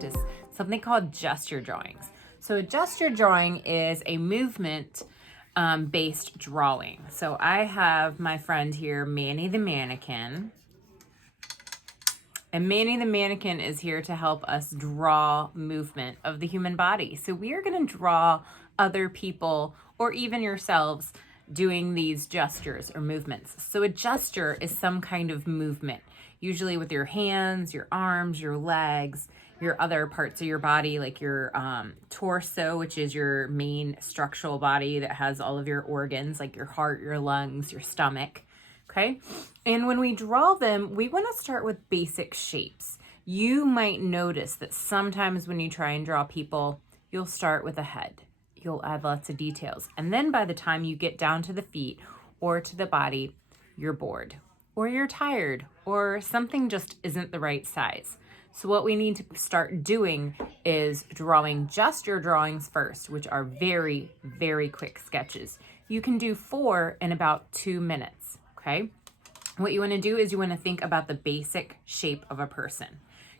practice something called gesture drawings. So a gesture drawing is a movement based drawing. So I have my friend here, Manny the Mannequin. And Manny the Mannequin is here to help us draw movement of the human body. So we are going to draw other people or even yourselves doing these gestures or movements. So a gesture is some kind of movement, usually with your hands, your arms, your legs, your other parts of your body, like your torso, which is your main structural body that has all of your organs, like your heart, your lungs, your stomach. Okay. And when we draw them, we want to start with basic shapes. You might notice that sometimes when you try and draw people, you'll start with a head. You'll add lots of details. And then by the time you get down to the feet or to the body, you're bored or you're tired or something just isn't the right size. So what we need to start doing is drawing gesture drawings first, which are very, very quick sketches. You can do 4 in about 2 minutes. Okay. What you want to do is you want to think about the basic shape of a person.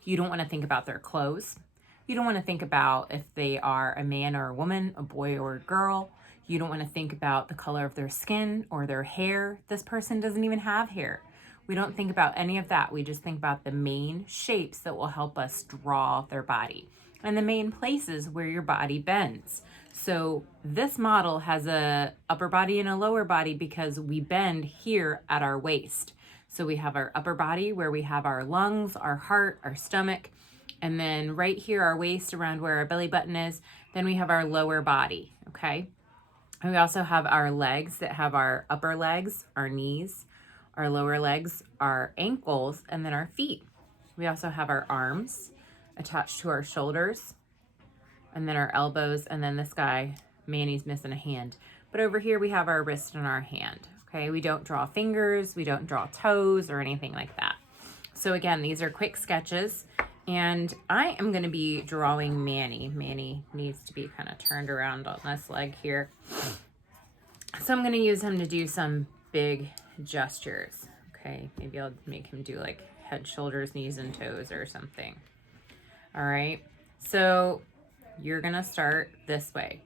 You don't want to think about their clothes. You don't want to think about if they are a man or a woman, a boy or a girl. You don't want to think about the color of their skin or their hair. This person doesn't even have hair. We don't think about any of that. We just think about the main shapes that will help us draw their body and the main places where your body bends. So this model has a upper body and a lower body because we bend here at our waist. So we have our upper body where we have our lungs, our heart, our stomach, and then right here, our waist around where our belly button is. Then we have our lower body, okay? And we also have our legs that have our upper legs, our knees, our lower legs, our ankles, and then our feet. We also have our arms attached to our shoulders, and then our elbows, and then this guy, Manny's missing a hand. But over here we have our wrist and our hand, okay? We don't draw fingers, we don't draw toes or anything like that. So again, these are quick sketches, and I am gonna be drawing Manny. Manny needs to be kind of turned around on this leg here. So I'm gonna use him to do some big gestures, okay? Maybe I'll make him do like head, shoulders, knees, and toes or something. All right, so you're gonna start this way.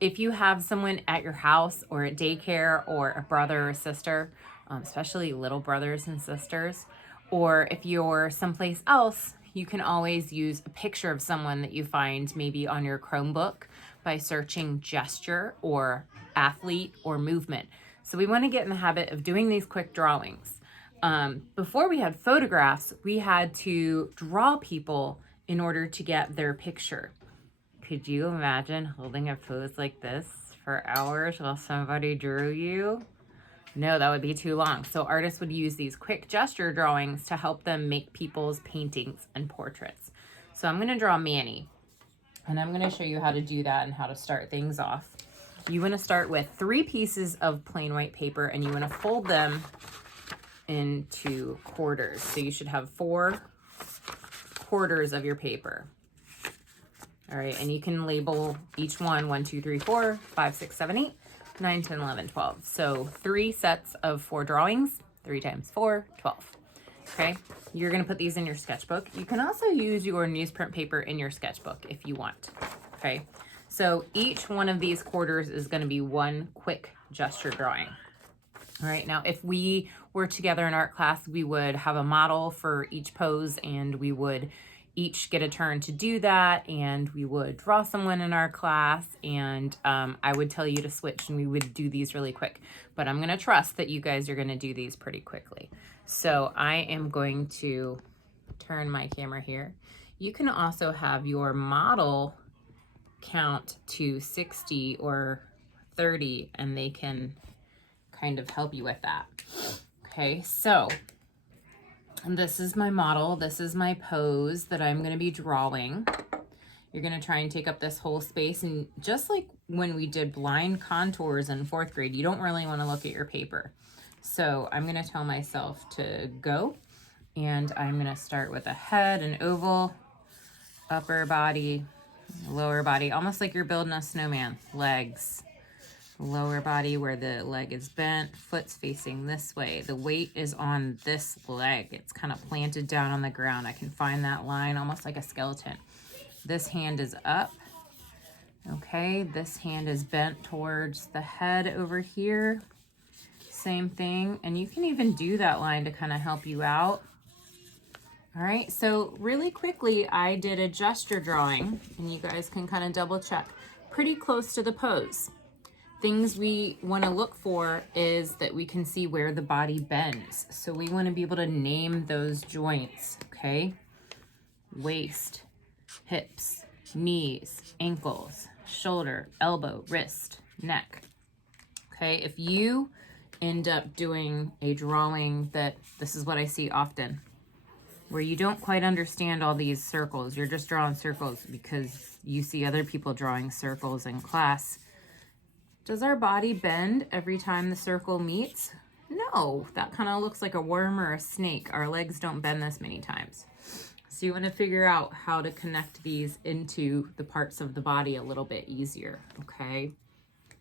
If you have someone at your house or at daycare or a brother or sister, especially little brothers and sisters, or if you're someplace else, you can always use a picture of someone that you find maybe on your Chromebook by searching gesture or athlete or movement. So we want to get in the habit of doing these quick drawings. Before we had photographs, we had to draw people in order to get their picture. Could you imagine holding a pose like this for hours while somebody drew you? No, that would be too long. So artists would use these quick gesture drawings to help them make people's paintings and portraits. So I'm going to draw Manny, and I'm going to show you how to do that and how to start things off. You want to start with 3 pieces of plain white paper, and you want to fold them into quarters. So you should have 4 quarters of your paper. All right, and you can label each one 1, 2, 3, 4, 5, 6, 7, 8, 9, 10, 11, 12. So 3 sets of 4 drawings, 3 times 4, 12. Okay, you're gonna put these in your sketchbook. You can also use your newsprint paper in your sketchbook if you want. Okay, so each one of these quarters is gonna be 1 quick gesture drawing. All right, now if we were together in art class, we would have a model for each pose, and we would each get a turn to do that, and we would draw someone in our class, and I would tell you to switch, and we would do these really quick. But I'm gonna trust that you guys are gonna do these pretty quickly. So I am going to turn my camera here. You can also have your model count to 60 or 30, and they can kind of help you with that. Okay, so this is my model. This is my pose that I'm going to be drawing. You're going to try and take up this whole space. And just like when we did blind contours in 4th grade, you don't really want to look at your paper. So I'm going to tell myself to go. And I'm going to start with a head, an oval, upper body, lower body, almost like you're building a snowman. Legs, lower body where the leg is bent, foot's facing this way. The weight is on this leg. It's kind of planted down on the ground. I can find that line almost like a skeleton. This hand is up. Okay, this hand is bent towards the head over here. Same thing. And you can even do that line to kind of help you out. All right, so really quickly, I did a gesture drawing, and you guys can kind of double check pretty close to the pose. Things we want to look for is that we can see where the body bends. So we want to be able to name those joints, okay? Waist, hips, knees, ankles, shoulder, elbow, wrist, neck. Okay, if you end up doing a drawing that, this is what I see often, where you don't quite understand all these circles, you're just drawing circles because you see other people drawing circles in class. Does our body bend every time the circle meets? No, that kind of looks like a worm or a snake. Our legs don't bend this many times. So you want to figure out how to connect these into the parts of the body a little bit easier, okay?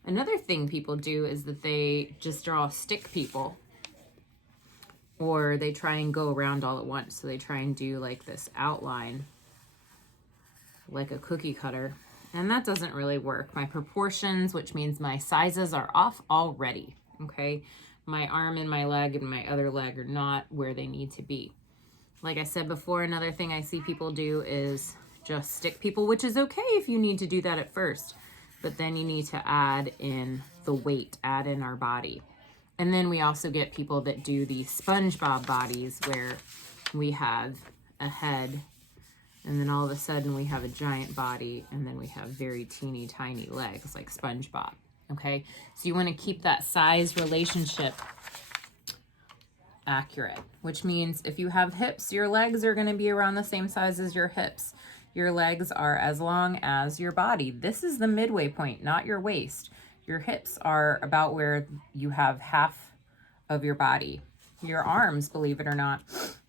Another thing people do is that they just draw stick people, or they try and go around all at once. So they try and do like this outline, like a cookie cutter. And that doesn't really work. My proportions, which means my sizes, are off already, okay? My arm and my leg and my other leg are not where they need to be. Like I said before, another thing I see people do is just stick people, which is okay if you need to do that at first. But then you need to add in the weight, add in our body. And then we also get people that do these SpongeBob bodies where we have a head, and then all of a sudden we have a giant body, and then we have very teeny tiny legs like SpongeBob, okay? So you want to keep that size relationship accurate, which means if you have hips, your legs are going to be around the same size as your hips. Your legs are as long as your body. This is the midway point, not your waist. Your hips are about where you have half of your body. Your arms, believe it or not,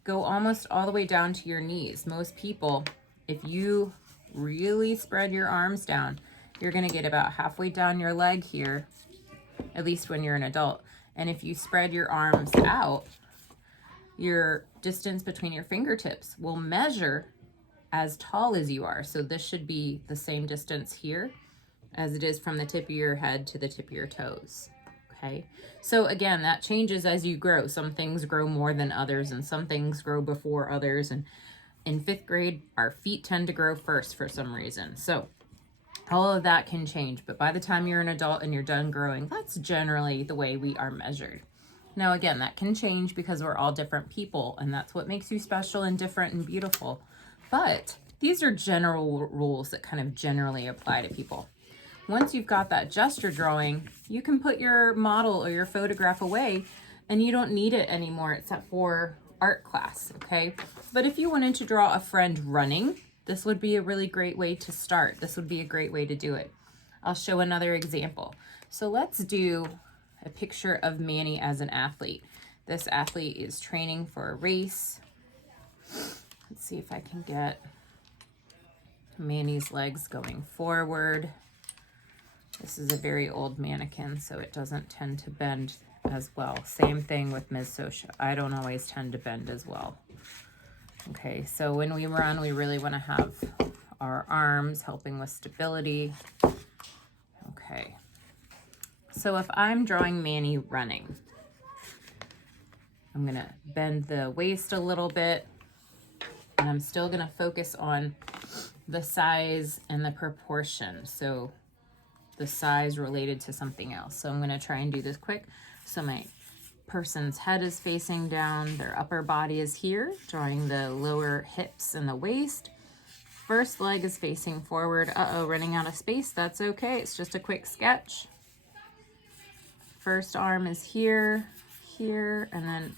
go almost all the way down to your knees. Most people, if you really spread your arms down, you're going to get about halfway down your leg here, at least when you're an adult. And if you spread your arms out, your distance between your fingertips will measure as tall as you are. So this should be the same distance here as it is from the tip of your head to the tip of your toes. Okay, so again, that changes as you grow. Some things grow more than others, and some things grow before others. And in 5th grade, our feet tend to grow first for some reason. So all of that can change, but by the time you're an adult and you're done growing, that's generally the way we are measured. Now, again, that can change because we're all different people, and that's what makes you special and different and beautiful. But these are general rules that kind of generally apply to people. Once you've got that gesture drawing, you can put your model or your photograph away, and you don't need it anymore except for art class, okay? But if you wanted to draw a friend running, this would be a really great way to start. This would be a great way to do it. I'll show another example. So let's do a picture of Manny as an athlete. This athlete is training for a race. Let's see if I can get Manny's legs going forward. This is a very old mannequin, so it doesn't tend to bend as well. Same thing with Ms. Sosha. I don't always tend to bend as well. Okay, so when we run, we really want to have our arms helping with stability. Okay, so if I'm drawing Manny running, I'm going to bend the waist a little bit, and I'm still going to focus on the size and the proportion. So the size related to something else. So I'm going to try and do this quick. So my person's head is facing down, their upper body is here, drawing the lower hips and the waist. First leg is facing forward. Uh-oh, running out of space. That's okay. It's just a quick sketch. First arm is here, here, and then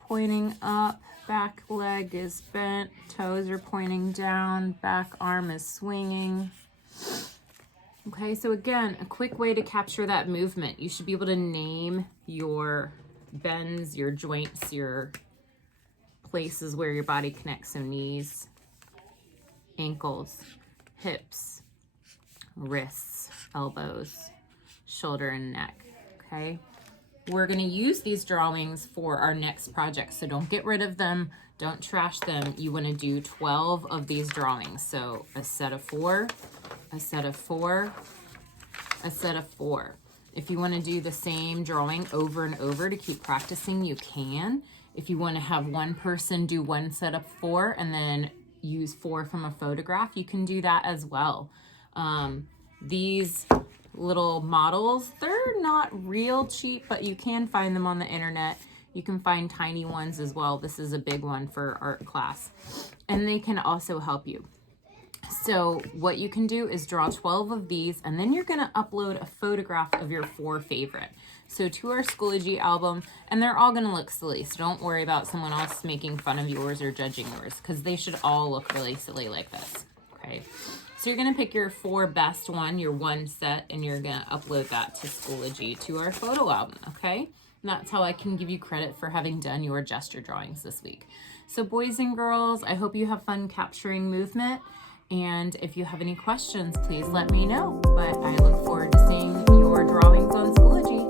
pointing up. Back leg is bent, toes are pointing down, back arm is swinging. Okay, so again, a quick way to capture that movement. You should be able to name your bends, your joints, your places where your body connects. So knees, ankles, hips, wrists, elbows, shoulder and neck, okay? we're going to use these drawings for our next project. So don't get rid of them. Don't trash them. You want to do 12 of these drawings. So a set of 4, a set of 4, a set of 4. If you want to do the same drawing over and over to keep practicing, you can. If you want to have one person do one set of 4 and then use 4 from a photograph, you can do that as well. These little models, they're not real cheap, but you can find them on the internet. You can find tiny ones as well. This is a big one for art class. And they can also help you. So what you can do is draw 12 of these, and then you're going to upload a photograph of your 4 favorite. So to our Schoology album, and they're all going to look silly. So don't worry about someone else making fun of yours or judging yours, because they should all look really silly like this. Okay. So you're going to pick your 4 best one, your one set, and you're going to upload that to Schoology, to our photo album. Okay. And that's how I can give you credit for having done your gesture drawings this week. So boys and girls, I hope you have fun capturing movement. And if you have any questions, please let me know. But I look forward to seeing your drawings on Schoology.